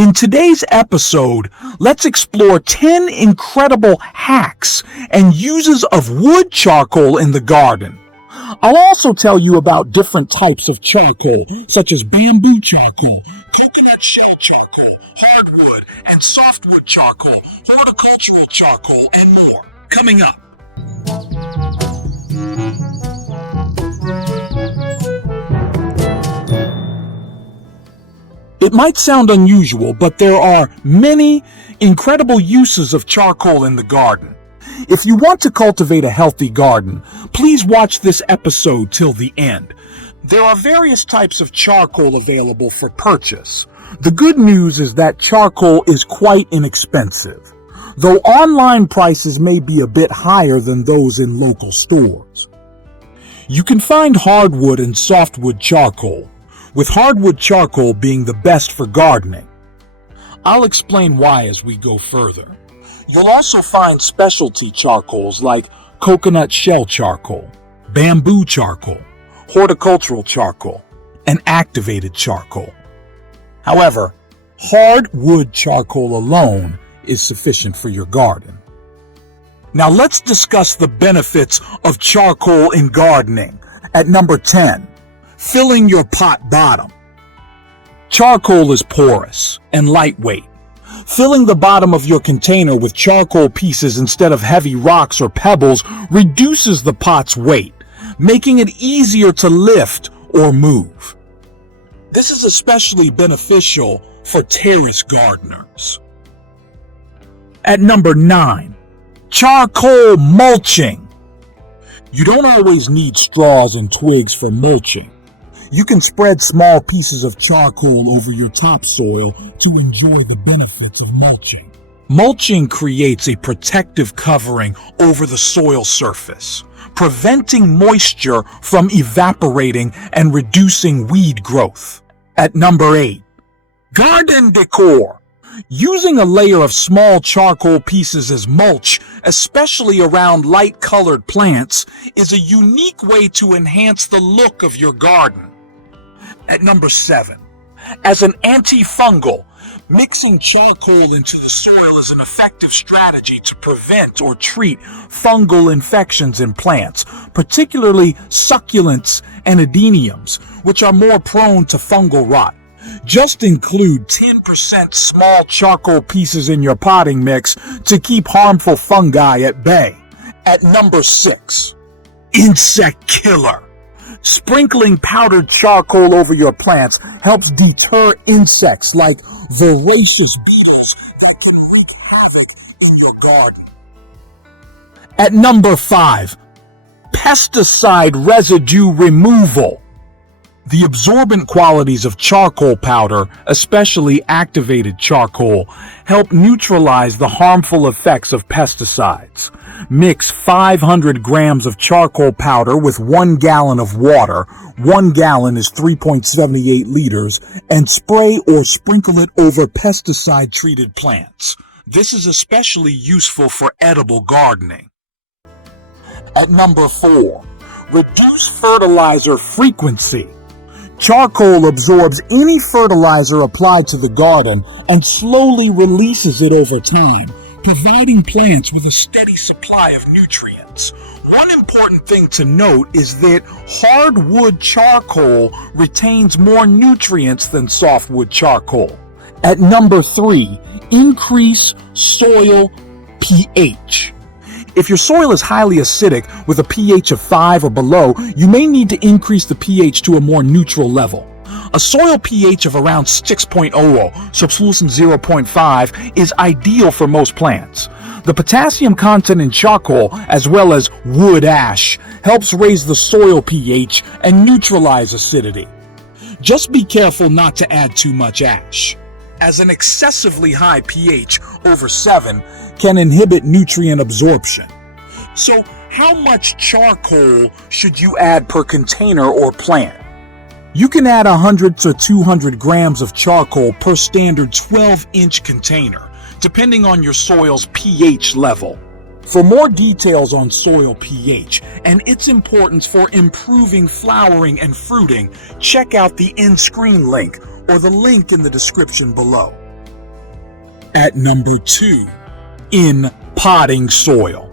In today's episode, let's explore 10 incredible hacks and uses of wood charcoal in the garden. I'll also tell you about different types of charcoal, such as bamboo charcoal, coconut shell charcoal, hardwood and softwood charcoal, horticultural charcoal, and more. Coming up. It might sound unusual, but there are many incredible uses of charcoal in the garden. If you want to cultivate a healthy garden, please watch this episode till the end. There are various types of charcoal available for purchase. The good news is that charcoal is quite inexpensive, though online prices may be a bit higher than those in local stores. You can find hardwood and softwood charcoal, with hardwood charcoal being the best for gardening. I'll explain why as we go further. You'll also find specialty charcoals like coconut shell charcoal, bamboo charcoal, horticultural charcoal, and activated charcoal. However, hardwood charcoal alone is sufficient for your garden. Now let's discuss the benefits of charcoal in gardening. At number 10, filling your pot bottom. Charcoal is porous and lightweight. Filling the bottom of your container with charcoal pieces instead of heavy rocks or pebbles reduces the pot's weight, making it easier to lift or move. This is especially beneficial for terrace gardeners. At number 9, charcoal mulching. You don't always need straws and twigs for mulching. You can spread small pieces of charcoal over your topsoil to enjoy the benefits of mulching. Mulching creates a protective covering over the soil surface, preventing moisture from evaporating and reducing weed growth. At number 8, garden decor. Using a layer of small charcoal pieces as mulch, especially around light-colored plants, is a unique way to enhance the look of your garden. At number 7, as an antifungal, mixing charcoal into the soil is an effective strategy to prevent or treat fungal infections in plants, particularly succulents and adeniums, which are more prone to fungal rot. Just include 10% small charcoal pieces in your potting mix to keep harmful fungi at bay. At number 6, insect killer. Sprinkling powdered charcoal over your plants helps deter insects like voracious beetles that can wreak havoc in your garden. At number 5, pesticide residue removal. The absorbent qualities of charcoal powder, especially activated charcoal, help neutralize the harmful effects of pesticides. Mix 500 grams of charcoal powder with 1 gallon of water. 1 gallon is 3.78 liters, and spray or sprinkle it over pesticide-treated plants. This is especially useful for edible gardening. At number 4, reduce fertilizer frequency. Charcoal absorbs any fertilizer applied to the garden and slowly releases it over time, providing plants with a steady supply of nutrients. One important thing to note is that hardwood charcoal retains more nutrients than softwood charcoal. At number 3, increase soil pH. If your soil is highly acidic with a pH of 5 or below, you may need to increase the pH to a more neutral level. A soil pH of around 6.00, subsolution 0.5, is ideal for most plants. The potassium content in charcoal, as well as wood ash, helps raise the soil pH and neutralize acidity. Just be careful not to add too much ash, as an excessively high pH over 7 can inhibit nutrient absorption. So, how much charcoal should you add per container or plant? You can add 100 to 200 grams of charcoal per standard 12-inch container, depending on your soil's pH level. For more details on soil pH and its importance for improving flowering and fruiting, check out the end screen link or the link in the description below. At number 2, in potting soil.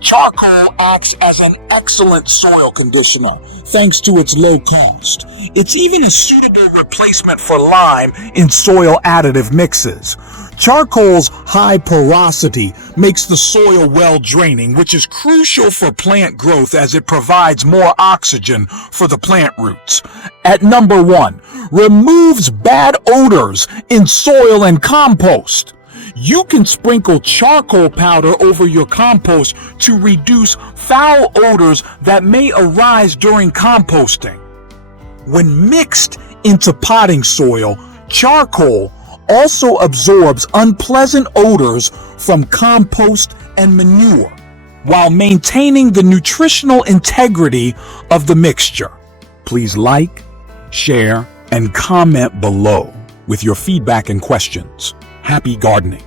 Charcoal acts as an excellent soil conditioner thanks to its low cost. It's even a suitable replacement for lime in soil additive mixes. Charcoal's high porosity makes the soil well draining, which is crucial for plant growth as it provides more oxygen for the plant roots. At number 1, removes bad odors in soil and compost. You can sprinkle charcoal powder over your compost to reduce foul odors that may arise during composting. When mixed into potting soil, charcoal also absorbs unpleasant odors from compost and manure, while maintaining the nutritional integrity of the mixture. Please like, share, and comment below with your feedback and questions. Happy gardening.